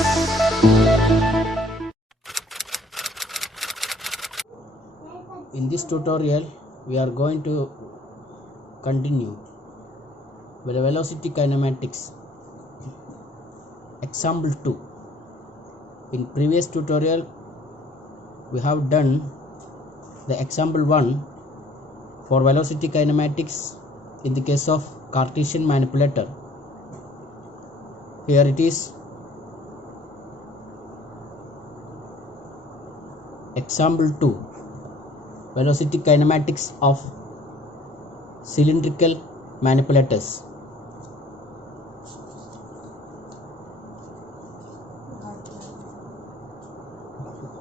In this tutorial we are going to continue with velocity kinematics example 2. In previous tutorial we have done the example 1 for velocity kinematics in the case of Cartesian manipulator. Here it is example 2, velocity kinematics of cylindrical manipulators.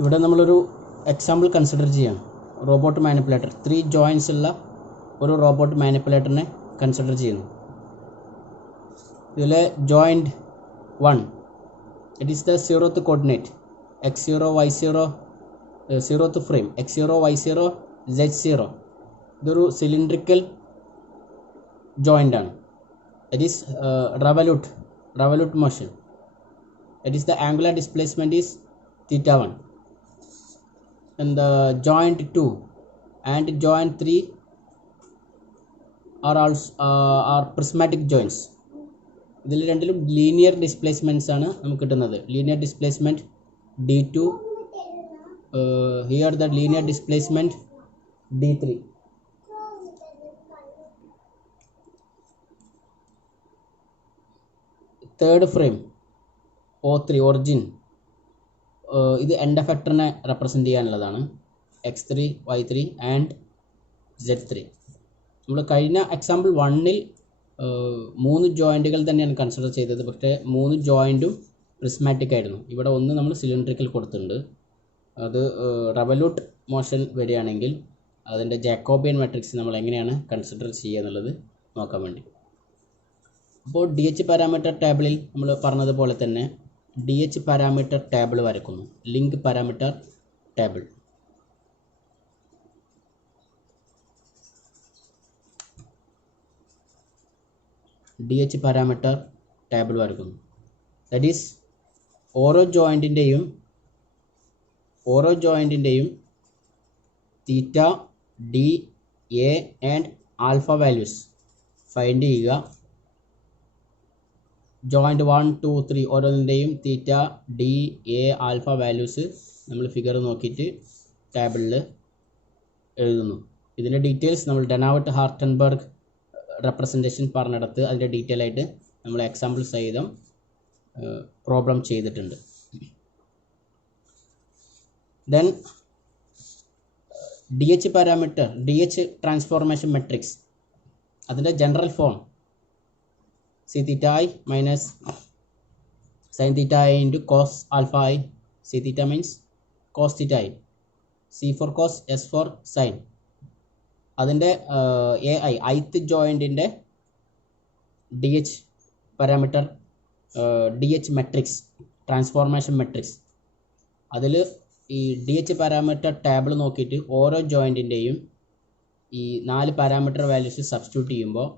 ഇവിടെ നമ്മളൊരു example consider ചെയ്യാണ്. Robot manipulator 3 joints ഉള്ള ഒരു robot മാനിപ്പുലേറ്ററിനെ consider ചെയ്യുന്നു. ഇതിലെ joint 1 it is the 0th coordinate x0 y0 0th frame x0 y0 z0. ഇതൊരു cylindrical joint ആണ്. It is revolute motion. It is the angular displacement is θ1. And the joint 2 and joint 3 are prismatic joints. ഇതിൽ രണ്ടിലും linear displacements ആണ് നമുക്ക് കിട്ടുന്നത്. Linear displacement d2, here the linear displacement d3. Third frame O3 origin, ഇത് end എഫക്ടറിനെ represent ചെയ്യാനുള്ളതാണ്. x3 y3 and z3. നമ്മൾ കഴിഞ്ഞ എക്സാമ്പിൾ 1-ൽ 3 ജോയിൻറ്റുകൾ തന്നെയാണ് കൺസിഡർ ചെയ്തത്. പക്ഷേ 3 ജോയിൻറ്റും പ്രിസ്മാറ്റിക് ആയിരുന്നു. ഇവിടെ ഒന്ന് നമ്മൾ സിലിണ്ട്രിക്കൽ കൊടുത്തിട്ടുണ്ട്. അത് റെവല്യൂട്ട് മോഷൻ വരികയാണെങ്കിൽ അതിൻ്റെ ജാക്കോബിയൻ മാട്രിക്സ് നമ്മൾ എങ്ങനെയാണ് കൺസിഡർ ചെയ്യുക എന്നുള്ളത് നോക്കാൻ വേണ്ടി. അപ്പോൾ DH പാരാമീറ്റർ ടേബിളിൽ നമ്മൾ പറഞ്ഞതുപോലെ തന്നെ DH പാരാമീറ്റർ ടേബിൾ വരയ്ക്കുന്നു. Link parameter table. DH parameter table വരയ്ക്കുന്നു. ദാറ്റ് ഈസ് ഓരോ ജോയിൻറ്റിൻ്റെയും theta, D, A and alpha values find ചെയ്യുക. ജോയിൻറ്റ് 1 2 3 ഓരോന്നിൻ്റെയും theta, D, A, alpha values നമ്മൾ ഫിഗർ നോക്കിയിട്ട് ടേബിളിൽ എഴുതുന്നു. ഇതിൻ്റെ ഡീറ്റെയിൽസ് നമ്മൾ ഡെനാവട്ട് ഹാർട്ടൻബർഗ് റെപ്രസെൻറ്റേഷൻ പറഞ്ഞിടത്ത് അതിൻ്റെ ഡീറ്റെയിൽ ആയിട്ട് നമ്മൾ എക്സാമ്പിൾ സഹിതം പ്രോബ്ലം ചെയ്തിട്ടുണ്ട്. Then DH parameter, DH transformation matrix, അതിൻ്റെ general form c theta I minus sin theta I into cos alpha I. c theta means cos theta I, c for cos, s for sin. അതിൻ്റെ AI ith ജോയിൻറ്റിൻ്റെ DH parameter, DH matrix, transformation matrix. അതിൽ ഈ DH parameter table നോക്കിയിട്ട് ഓരോ ജോയിൻറ്റിൻ്റെയും ഈ 4 parameter values substitute ചെയ്യുമ്പോൾ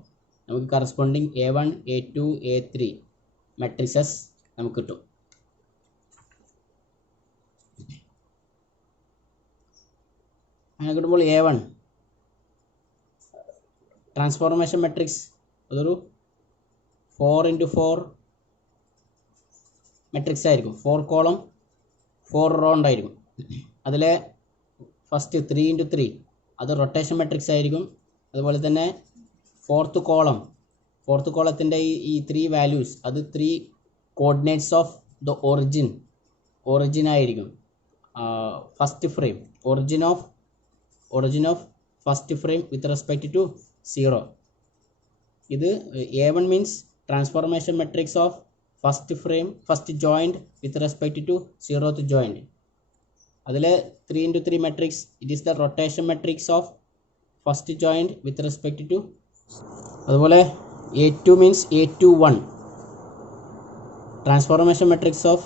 നമുക്ക് corresponding A1 A2 A3 matrixes നമുക്ക് കിട്ടും. അങ്ങനെ കിട്ടുമ്പോൾ A1 ട്രാൻസ്ഫോർമേഷൻ മെട്രിക്സ് അതൊരു 4x4 മെട്രിക്സ് ആയിരിക്കും. 4 കോളം 4 റോ ഉണ്ടായിരിക്കും. അതിലെ ഫസ്റ്റ് 3x3 അത് റൊട്ടേഷൻ മെട്രിക്സ് ആയിരിക്കും. അതുപോലെ തന്നെ ഫോർത്ത് കോളത്തിൻ്റെ ഈ 3 വാല്യൂസ് അത് 3 കോർഡിനേറ്റ്സ് ഓഫ് ദ ഒറിജിൻ ആയിരിക്കും. First frame origin of first frame with respect to 0. ഇത് A1 means transformation matrix of first frame first joint with respect to 0th joint. അതിലെ 3x3 matrix it is the rotation matrix of first joint with respect to. അതുപോലെ A2 means A21 transformation matrix of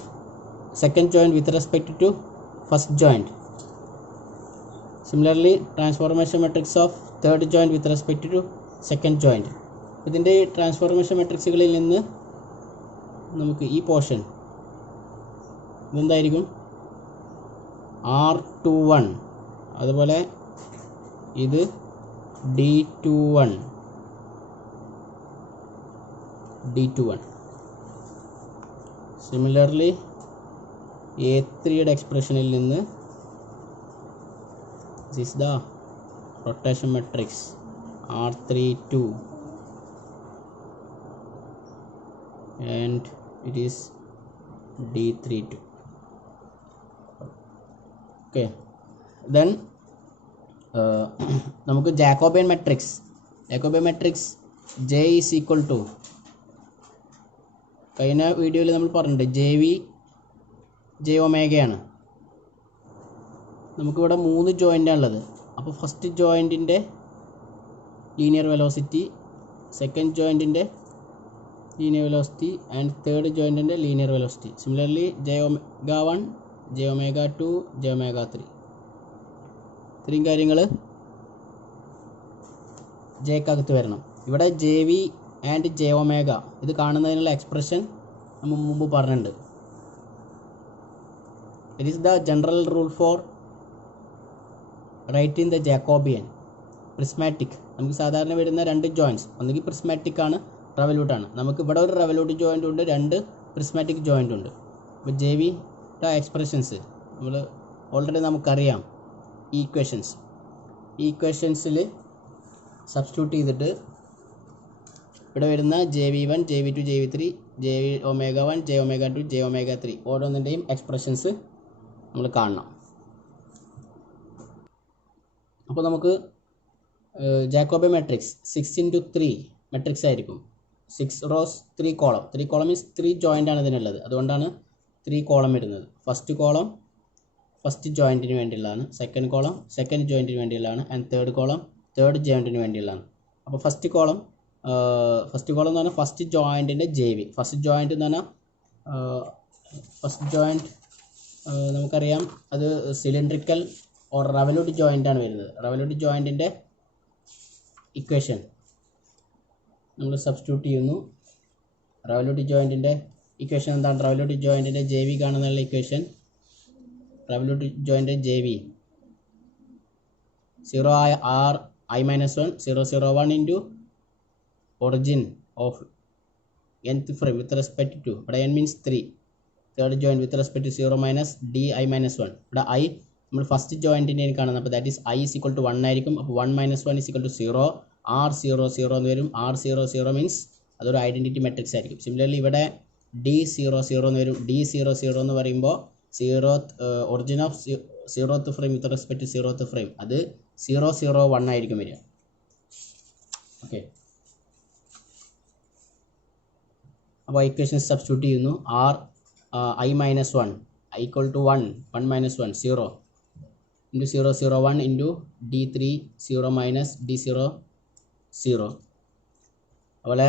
second joint with respect to first joint. Similarly transformation matrix of third joint with respect to second joint. ഇതിൻ്റെ transformation മെട്രിക്സുകളിൽ നിന്ന് നമുക്ക് ഈ portion ഇതെന്തായിരിക്കും R21, അതുപോലെ ഇത് D21. Similarly A3യുടെ എക്സ്പ്രഷനിൽ നിന്ന് this is the rotation matrix R32 and it is D32. Okay, then നമുക്ക് Jacobian matrix J is equal to, കഴിഞ്ഞ വീഡിയോയിൽ നമ്മൾ പറഞ്ഞിട്ടുണ്ട് J ഒമേഗയാണ്. നമുക്കിവിടെ 3 ജോയിൻ്റാണുള്ളത്. അപ്പോൾ ഫസ്റ്റ് ജോയിൻറ്റിൻ്റെ ലീനിയർ വെലോസിറ്റി, സെക്കൻഡ് ജോയിൻറ്റിൻ്റെ ലീനിയർ വെലോസിറ്റി ആൻഡ് തേർഡ് ജോയിൻറ്റിൻ്റെ linear velocity. Similarly J⍵1, J⍵2, J⍵3 ഇത്രയും കാര്യങ്ങൾ ജെക്കകത്ത് വരണം. ഇവിടെ JV ആൻഡ് J⍵, ഇത് കാണുന്നതിനുള്ള എക്സ്പ്രഷൻ നമ്മൾ മുമ്പ് പറഞ്ഞിട്ടുണ്ട്. It is the general rule for writing the Jacobian. Prismatic, നമുക്ക് സാധാരണ വരുന്ന 2 ജോയിൻറ്റ്സ്, ഒന്നുകിൽ പ്രിസ്മാറ്റിക് ആണ്, റെവല്യൂട്ടാണ്. നമുക്ക് ഇവിടെ ഒരു റെവല്യൂട്ട് ജോയിൻ്റ് ഉണ്ട്, 2 പ്രിസ്മാറ്റിക് ജോയിൻ്റ് ഉണ്ട്. അപ്പോൾ JVയുടെ എക്സ്പ്രഷൻസ് നമ്മൾ ഓൾറെഡി നമുക്കറിയാം. ഈക്വേഷൻസിൽ സബ്സ്റ്റിറ്റ്യൂട്ട് ചെയ്തിട്ട് ഇവിടെ വരുന്ന JV1, JV2, JV3, J⍵1, J⍵2, J⍵3 ഓരോന്നിൻ്റെയും എക്സ്പ്രഷൻസ് നമ്മൾ കാണണം. അപ്പോൾ നമുക്ക് ജാക്കോബിയൻ മെട്രിക്സ് 6×3 മെട്രിക്സ് ആയിരിക്കും. 6 rows 3 column. 3 column means 3 joint ആണ് ഇതിനുള്ളത്, അതുകൊണ്ടാണ് 3 column ഇടുന്നത്. ഫസ്റ്റ് കോളം ഫസ്റ്റ് ജോയിൻറ്റിന് വേണ്ടിയുള്ളതാണ്, സെക്കൻഡ് കോളം സെക്കൻഡ് ജോയിൻറ്റിന് വേണ്ടിയുള്ളതാണ്, ആൻഡ് തേർഡ് കോളം തേർഡ് ജോയിൻറ്റിന് വേണ്ടിയുള്ളതാണ്. അപ്പോൾ ഫസ്റ്റ് കോളം എന്ന് പറഞ്ഞാൽ ഫസ്റ്റ് ജോയിൻറ്റിൻ്റെ JV. ഫസ്റ്റ് ജോയിൻറ്റ് എന്ന് പറഞ്ഞാൽ ഫസ്റ്റ് ജോയിൻറ്റ് നമുക്കറിയാം അത് സിലിണ്ട്രിക്കൽ ഓർ റെവല്യൂട്ട് ജോയിൻ്റ് ആണ് വരുന്നത്. റെവല്യൂട്ട് ജോയിൻറ്റിൻ്റെ ഇക്വേഷൻ നമ്മൾ സബ്സ്റ്റിറ്റ്യൂട്ട് ചെയ്യുന്നു. റെവല്യൂട്ട് ജോയിൻറ്റിൻ്റെ ഇക്വേഷൻ എന്താണ്? റെവല്യൂട്ട് ജോയിൻറ്റിൻ്റെ JV കാണുന്നുള്ള equation, revolute joint JV 0R(i-1) 001 into origin of nth frame with respect to, ഇവിടെ n means 3, third joint with respect to 0 minus di-1. ഇവിടെ I നമ്മൾ ഫസ്റ്റ് ജോയിൻറ്റിനെ കാണുന്നത്, അപ്പോൾ that is I is equal to 1 ആയിരിക്കും. അപ്പോൾ 1 minus 1 is equal to 0. R00 എന്ന് വരും. R00 means അതൊരു ഐഡൻറ്റിറ്റി മെട്രിക്സ് ആയിരിക്കും. സിമിലർലി ഇവിടെ D00 എന്ന് വരും. D00 എന്ന് പറയുമ്പോൾ origin of 0th frame with respect to 0th frame, അത് 001 ആയിരിക്കും വരിക. ഓക്കെ, അപ്പോൾ ഇക്വേഷൻ സബ്സ്റ്റിറ്റ്യൂട്ട് ചെയ്യുന്നു. I-1 equal to 1 minus 1 0 into 001 into D3 0 minus D0 0. അതുപോലെ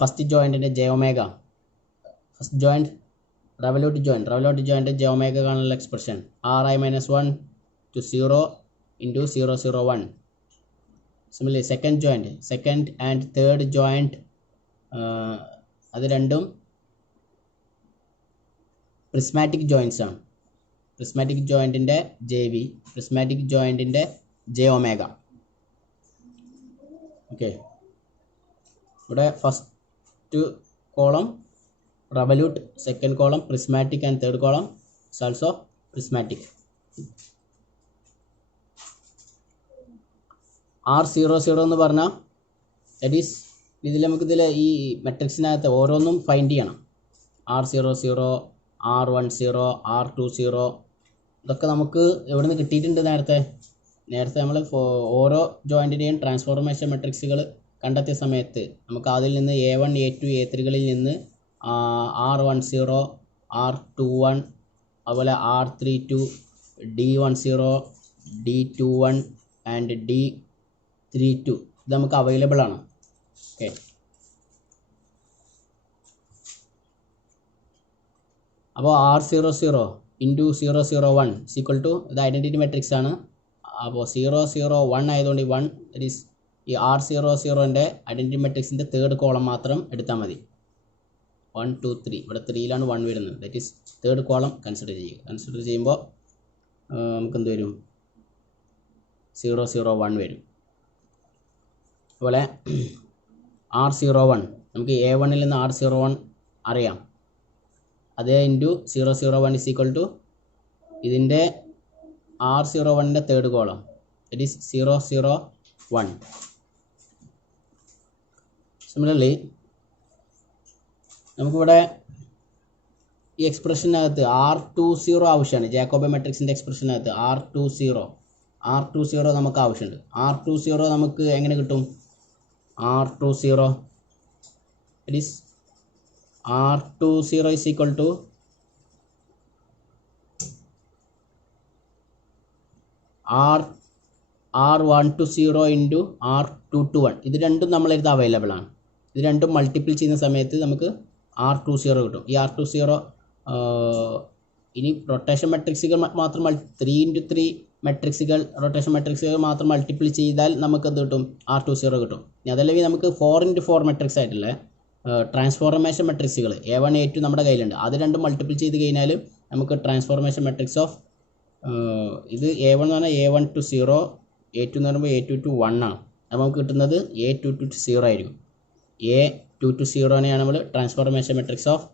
ഫസ്റ്റ് ജോയിൻറ്റിൻ്റെ J⍵, first joint revolute joint J⍵ കാണുന്ന expression R(i-1) to 0 into 001. Similarly second and third joint അത് രണ്ടും പ്രിസ്മാറ്റിക് ജോയിൻറ്റ്സ് ആണ്. പ്രിസ്മാറ്റിക് ജോയിൻറ്റിൻ്റെ JV, prismatic ജോയിൻറ്റിൻ്റെ J⍵. Okay, ഇവിടെ first column revolute, second column prismatic and third column is also prismatic. R00 എന്ന് പറഞ്ഞാൽ that is നമുക്കിതിൽ ഈ മെട്രിക്സിനകത്ത് ഓരോന്നും ഫൈൻഡ് ചെയ്യണം. R00, R10, R20 ഇതൊക്കെ നമുക്ക് എവിടെ നിന്ന് കിട്ടിയിട്ടുണ്ട്? നേരത്തെ നമ്മൾ ഓരോ ജോയിൻറ്റിൻ്റെയും ട്രാൻസ്ഫോർമേഷൻ മെട്രിക്സുകൾ കണ്ടെത്തിയ സമയത്ത് നമുക്ക് അതിൽ നിന്ന് A1, A2, A3കളിൽ നിന്ന് R10, R21, അതുപോലെ R32, D10, D21 and D32 ഇത് നമുക്ക് അവൈലബിൾ ആണ്. ഓക്കെ, അപ്പോൾ R00 ഇൻറ്റു 001 ഈക്വൽ ടു ഇത് ഐഡൻറ്റിറ്റി മെട്രിക്സ് ആണ്. അപ്പോൾ 001 ആയതുകൊണ്ട് ഈ 1 ദറ്റ് ഈസ് ഈ R00ൻ്റെ ഐഡൻറ്റിറ്റി മെട്രിക്സിൻ്റെ തേർഡ് കോളം മാത്രം എടുത്താൽ മതി. 1 2 3 ഇവിടെ 3ലാണ് 1 വരുന്നത്. That is third column consider ചെയ്യുക. കൺസിഡർ ചെയ്യുമ്പോൾ നമുക്ക് എന്ത് വരും? 0 0 1 വരും. അതുപോലെ R01 നമുക്ക് A1ൽ നിന്ന് R01 അറിയാം. അത് ഇൻറ്റു 0 0 1 ഈസ് ഈക്വൽ ടു ഇതിൻ്റെ R01ൻ്റെ third column that is 0 0 1. Similarly നമുക്കിവിടെ ഈ എക്സ്പ്രഷനകത്ത് R20 ആവശ്യമാണ്. ജാക്കോബിയൻ മാട്രിക്സിൻ്റെ എക്സ്പ്രഷനകത്ത് R20 നമുക്ക് ആവശ്യമുണ്ട്. R20 നമുക്ക് എങ്ങനെ കിട്ടും? R20 it is R20 is equal to R120 into R221. ഇത് രണ്ടും നമ്മളെടുത്ത് അവൈലബിൾ ആണ്. ഇത് രണ്ടും മൾട്ടിപ്പിൾ ചെയ്യുന്ന സമയത്ത് നമുക്ക് R20 കിട്ടും. ഈ R20 ഇനി റൊട്ടേഷൻ മെട്രിക്സുകൾ മാത്രം 3x3 മെട്രിക്സുകൾ റൊട്ടേഷൻ മെട്രിക്സുകൾ മാത്രം മൾട്ടിപ്പിൾ ചെയ്താൽ നമുക്ക് എന്ത് കിട്ടും? R20 കിട്ടും. അതല്ലെങ്കിൽ നമുക്ക് 4x4 മെട്രിക്സ് ആയിട്ടുള്ള ട്രാൻസ്ഫോർമേഷൻ മെട്രിക്സുകൾ A1 A2 നമ്മുടെ കയ്യിലുണ്ട്. അത് രണ്ടും മൾട്ടിപ്പിൾ ചെയ്ത് കഴിഞ്ഞാൽ നമുക്ക് ട്രാൻസ്ഫോർമേഷൻ മെട്രിക്സ് ഓഫ് ഇത് A1 എന്ന് പറഞ്ഞാൽ A1 to 0, A2 എന്ന് പറയുമ്പോൾ A2 to 1 ആണ്. അപ്പോൾ നമുക്ക് കിട്ടുന്നത് A2 to 0 ആയിരിക്കും. A2 to 0നെയാണ് നമ്മൾ transformation matrix of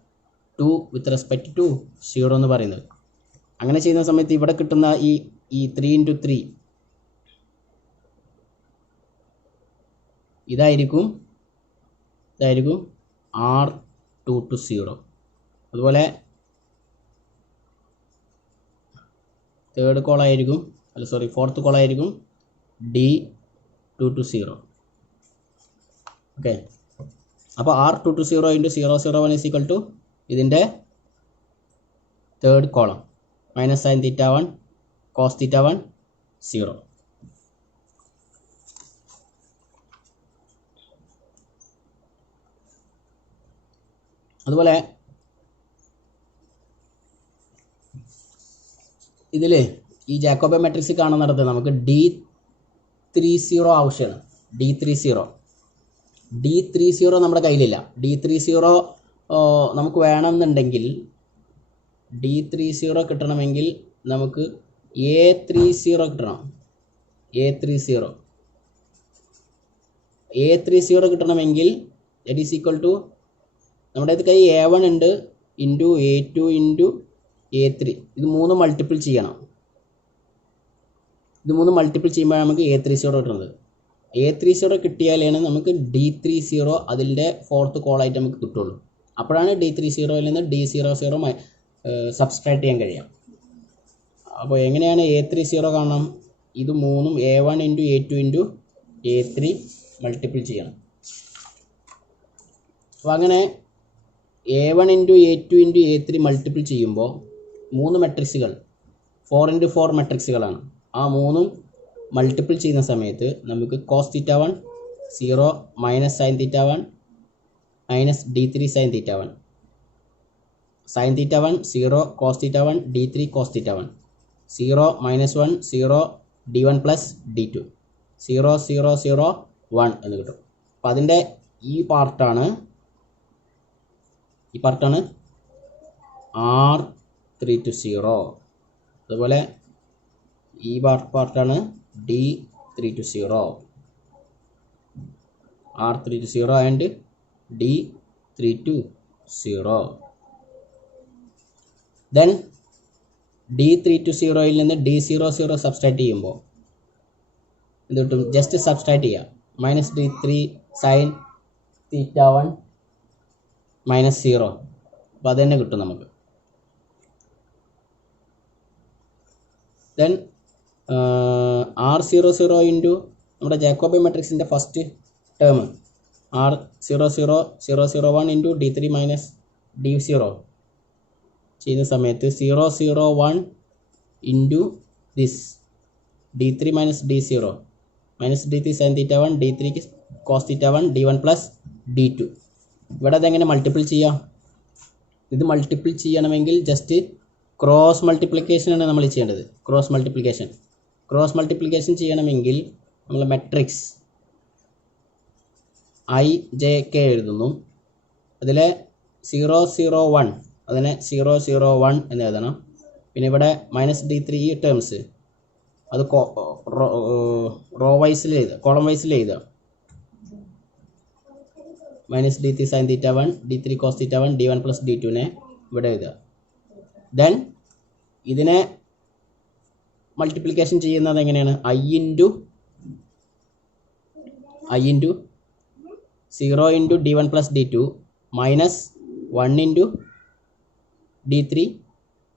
2 with respect to 0 എന്ന് പറയുന്നത്. അങ്ങനെ ചെയ്യുന്ന സമയത്ത് ഇവിടെ കിട്ടുന്ന ഈ 3x3 ഇതായിരിക്കും R2 to 0. അതുപോലെ ഫോർത്ത് കോളായിരിക്കും D2 to 0. ഓക്കെ, അപ്പോൾ R2 to 0 into 0 0 1 is equal to ഇതിൻ്റെ third column minus sine theta 1 cos theta 1 0. അതുപോലെ ഇതിൽ ഈ ജാക്കോബിയൻ മാട്രിക്സ് കാണുന്നിടത്ത് നമുക്ക് D30 ആവശ്യമാണ്. D30 നമ്മുടെ കയ്യിലില്ല. D30 നമുക്ക് വേണമെന്നുണ്ടെങ്കിൽ D30 കിട്ടണമെങ്കിൽ നമുക്ക് A30 കിട്ടണം. A30 കിട്ടണമെങ്കിൽ ദാറ്റ് ഈസ് ഈക്വൽ ടു നമ്മുടെ കൈ A1 ഉണ്ട് ഇൻറ്റു A2 ഇൻറ്റു A3. ഇത് 3 മൾട്ടിപ്പിൾ ചെയ്യണം. ഇത് 3 മൾട്ടിപ്പിൾ ചെയ്യുമ്പോഴാണ് നമുക്ക് A30 കിട്ടുന്നത്. A30 കിട്ടിയാലാണ് നമുക്ക് D30 അതിൻ്റെ ഫോർത്ത് കോളായിട്ട് നമുക്ക് കിട്ടുള്ളൂ. അപ്പോഴാണ് D30ൽ നിന്ന് D00 സബ്സ്ട്രാക്ട് ചെയ്യാൻ കഴിയാം. അപ്പോൾ എങ്ങനെയാണ് A30 കാണണം? ഇത് 3ഉം A1 into A2 into A3 multiple ചെയ്യണം. അപ്പോൾ അങ്ങനെ A1 into A2 into A3 multiple ചെയ്യുമ്പോൾ 3 മെട്രിക്സുകൾ 4x4 മെട്രിക്സുകളാണ്. ആ 3ഉം മൾട്ടിപ്പിൾ ചെയ്യുന്ന സമയത്ത് നമുക്ക് cos theta 1 0 minus sine theta 1 minus D3 sine theta 1 sine theta 1 0 cos theta 1 D3 cos theta 1 0 minus 1 0 D1 plus D2 0 0 0 1 എന്ന് കിട്ടും. അപ്പോൾ അതിൻ്റെ ഈ പാർട്ടാണ് R3 to 0. അതുപോലെ ഈ പാർട്ടാണ് D3 to 0. R3 to 0 and D3 to 0. Then D3 to 0യിൽ നിന്ന് D00 സബ്സ്ട്രാക്ട് ചെയ്യുമ്പോൾ എന്ത് കിട്ടും? ജസ്റ്റ് സബ്സ്ട്രാക്ട് ചെയ്യുക. Minus D3 sine theta 1 minus 0. അപ്പോൾ അത് തന്നെ കിട്ടും നമുക്ക്. ദെൻ R00 ഇൻറ്റു നമ്മുടെ ജാക്കോബിയൻ മാട്രിക്സിൻ്റെ first term R00 001 into D3 minus D0 ചെയ്യുന്ന സമയത്ത് 001 into this D3 minus D0 minus D3 sine theta 1 D3 cos theta 1 D1 plus D2. ഇവിടെ അതെങ്ങനെ മൾട്ടിപ്പിൾ ചെയ്യാം? ഇത് മൾട്ടിപ്പിൾ ചെയ്യണമെങ്കിൽ ജസ്റ്റ് ക്രോസ് മൾട്ടിപ്ലിക്കേഷനാണ് നമ്മൾ ചെയ്യേണ്ടത്. ക്രോസ് മൾട്ടിപ്ലിക്കേഷൻ ചെയ്യണമെങ്കിൽ നമ്മൾ മെട്രിക്സ് I J K എഴുതുന്നു. അതിലെ 001 അതിനെ 001 എന്ന് എഴുതണം. പിന്നെ ഇവിടെ -d3 ഈ ടേംസ് അത് റോ വൈസിൽ എഴുതുക, കോളം വൈസിൽ എഴുതുക. -d3 sin θ1 d3 cos θ1 d1 plus d2 നെ ഇവിടെ എഴുതുക. ദെൻ ഇതിനെ മൾട്ടിപ്ലിക്കേഷൻ ചെയ്യുന്നത് എങ്ങനെയാണ്? I into 0 into d1 plus d2 minus 1 into d3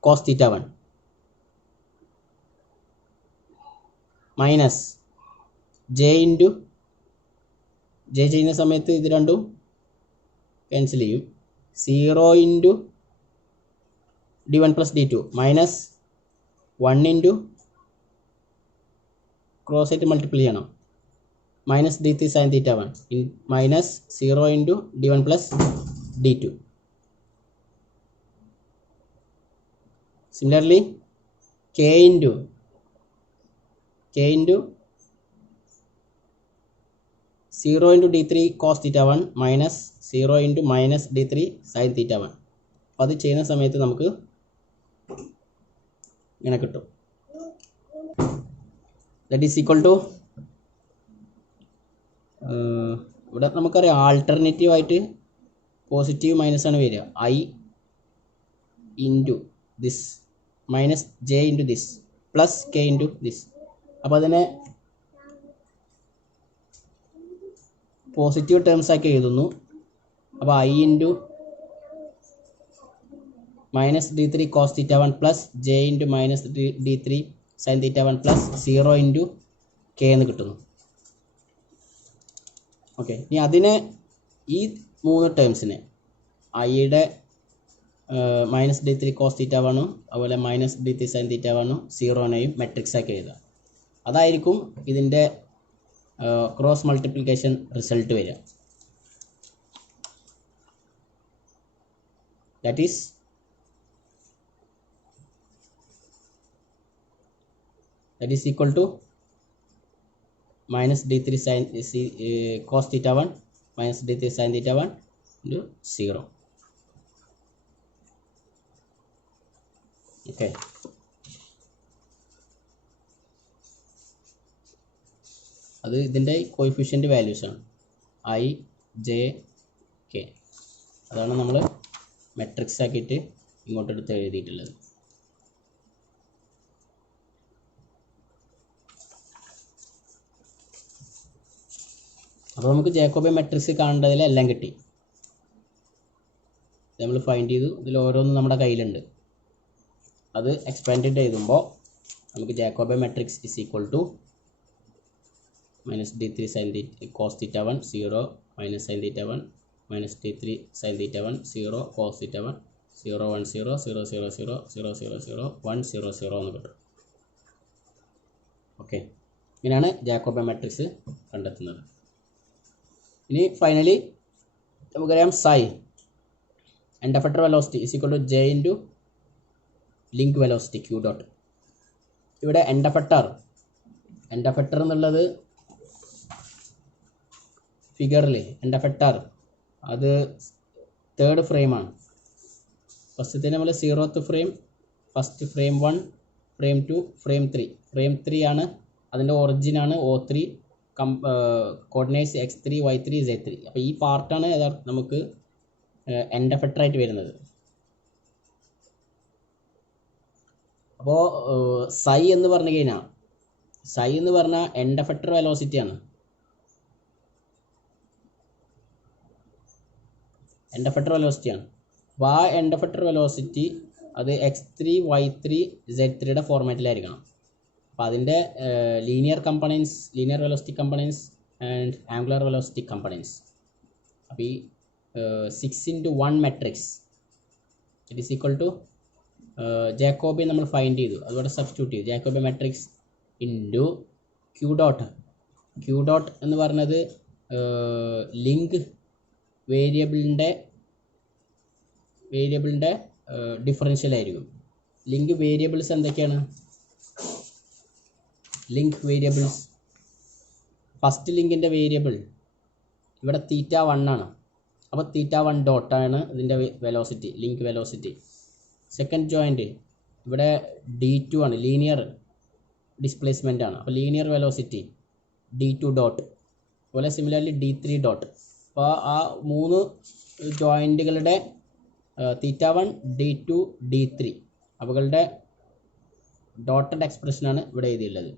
cos θ1 minus j into j ചെയ്യുന്ന സമയത്ത് ഇത് രണ്ടും ക്യാൻസൽ ചെയ്യും. 0 into d1 plus d2 minus 1 into cross ആയിട്ട് മൾട്ടിപ്ലൈ ചെയ്യണം -d3 sin θ1 minus 0 into d1 plus d2. Similarly k into 0 into d3 cos θ1 minus 0 into -d3 sin θ1. അപ്പോൾ അത് ചെയ്യുന്ന സമയത്ത് നമുക്ക് ഇങ്ങനെ കിട്ടും. ദാറ്റ് ഈസ് ഈക്വൽ ടു ഇവിടെ നമുക്കറിയാം ആൾട്ടർനേറ്റീവ് ആയിട്ട് പോസിറ്റീവ് മൈനസ് ആണ് വരിക. I into this minus j into this plus k into this. അപ്പോൾ അതിനെ പോസിറ്റീവ് ടേംസ് ആക്കി എഴുതുന്നു. അപ്പോൾ I into -d3 cos θ1 plus j into -d3 sin θ1 plus 0 into k എന്ന് കിട്ടുന്നു. ഓക്കെ, ഇനി അതിനെ ഈ 3 ടേംസിനെ ഐയുടെ -d3 cos θ1 അതുപോലെ -d3 sin θ1 0നെയും മെട്രിക്സ് ആക്കി എഴുതുക. അതായിരിക്കും ഇതിൻ്റെ ക്രോസ് മൾട്ടിപ്ലിക്കേഷൻ റിസൾട്ട് വരിക. That is equal to -d3 sin cos θ1 -d3 sin θ1 into 0. Okay, അത് ഇതിൻ്റെ കോയിഫിഷ്യൻ്റ് വാല്യൂസ് ആണ് I, J, K. അതാണ് നമ്മൾ മെട്രിക്സ് ആക്കിയിട്ട് ഇങ്ങോട്ട് എടുത്ത് എഴുതിയിട്ടുള്ളത്. അപ്പോൾ നമുക്ക് ജാക്കോബിയൻ മെട്രിക്സ് കാണേണ്ടതിൽ എല്ലാം കിട്ടി. നമ്മൾ ഫൈൻഡ് ചെയ്തു. ഇതിൽ ഓരോന്നും നമ്മുടെ കയ്യിലുണ്ട്. അത് എക്സ്പാൻഡ് എഴുതുമ്പോൾ നമുക്ക് Jacobian matrix is equal to -d3 sin cos θ1 0 minus sin θ1 -d3 sin θ1 0 cos θ1 0 1 0 0 0 0 0 0 0 1 0 0 എന്ന് കിട്ടും. ഓക്കെ, ഇങ്ങനെയാണ് ജാക്കോബിയൻ മെട്രിക്സ് കണ്ടെത്തുന്നത്. ഇനി ഫൈനലി നമുക്കറിയാം psi end effector velocity is equal to j into link velocity q dot. ഇവിടെ end effector എന്നുള്ളത് ഫിഗറിൽ end effector അത് തേർഡ് ഫ്രെയിമാണ്. ഫസ്റ്റത്തെ നമ്മൾ 0th frame, first frame 1, frame 2, frame 3. Frame 3 ആണ് അതിൻ്റെ ഒറിജിനാണ് O3, coordinates x3 y3 z3. അപ്പോൾ ഈ പാർട്ടാണ് നമുക്ക് end effector ആയിട്ട് വരുന്നത്. അപ്പോൾ psi എന്ന് പറഞ്ഞു കഴിഞ്ഞാൽ end effector വെലോസിറ്റി ആണ്. അപ്പോൾ ആ end effector വെലോസിറ്റി അത് x3 y3 z3യുടെ ഫോർമാറ്റിലായിരിക്കണം. അപ്പോൾ അതിൻ്റെ linear velocity components and angular velocity components. അപ്പോൾ ഈ 6x1 matrix it is equal to Jacobian നമ്മൾ ഫൈൻഡ് ചെയ്തു, അതുപോലെ സബ്സ്റ്റിറ്റ്യൂട്ട് ചെയ്തു. Jacobian matrix into Q dot എന്ന് പറഞ്ഞത് ലിങ്ക് വേരിയബിളിൻ്റെ ഡിഫറൻഷ്യൽ ആയിരിക്കും. ലിങ്ക് വേരിയബിൾസ് എന്തൊക്കെയാണ്? ലിങ്ക് വേരിയബിൾസ്, ഫസ്റ്റ് ലിങ്കിൻ്റെ വേരിയബിൾ ഇവിടെ θ1 ആണ്. അപ്പോൾ θ1 ഡോട്ടാണ് ഇതിൻ്റെ velocity, link velocity. Second joint ഇവിടെ d2 ആണ്, ലീനിയർ ഡിസ്പ്ലേസ്മെൻ്റ് ആണ്. അപ്പോൾ ലീനിയർ വെലോസിറ്റി d2 ഡോട്ട്, അതുപോലെ സിമിലർലി d3 ഡോട്ട്. അപ്പോൾ ആ 3 ജോയിൻറ്റുകളുടെ θ1 d2 d3 അവകളുടെ ഡോട്ടഡ് എക്സ്പ്രഷനാണ് ഇവിടെ എഴുതിയുള്ളത്.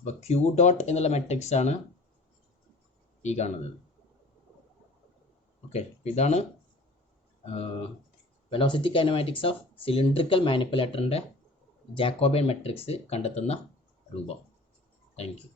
അപ്പോൾ Q ഡോട്ട് എന്നുള്ള മെട്രിക്സ് ആണ് ഈ കാണുന്നത്. ഓക്കെ, ഇതാണ് വെലോസിറ്റി കൈനമാറ്റിക്സ് ഓഫ് സിലിണ്ടറിക്കൽ മാനിപ്പുലേറ്ററിൻ്റെ ജാക്കോബിയൻ മെട്രിക്സ് കണ്ടെത്തുന്ന രൂപം. Thank U.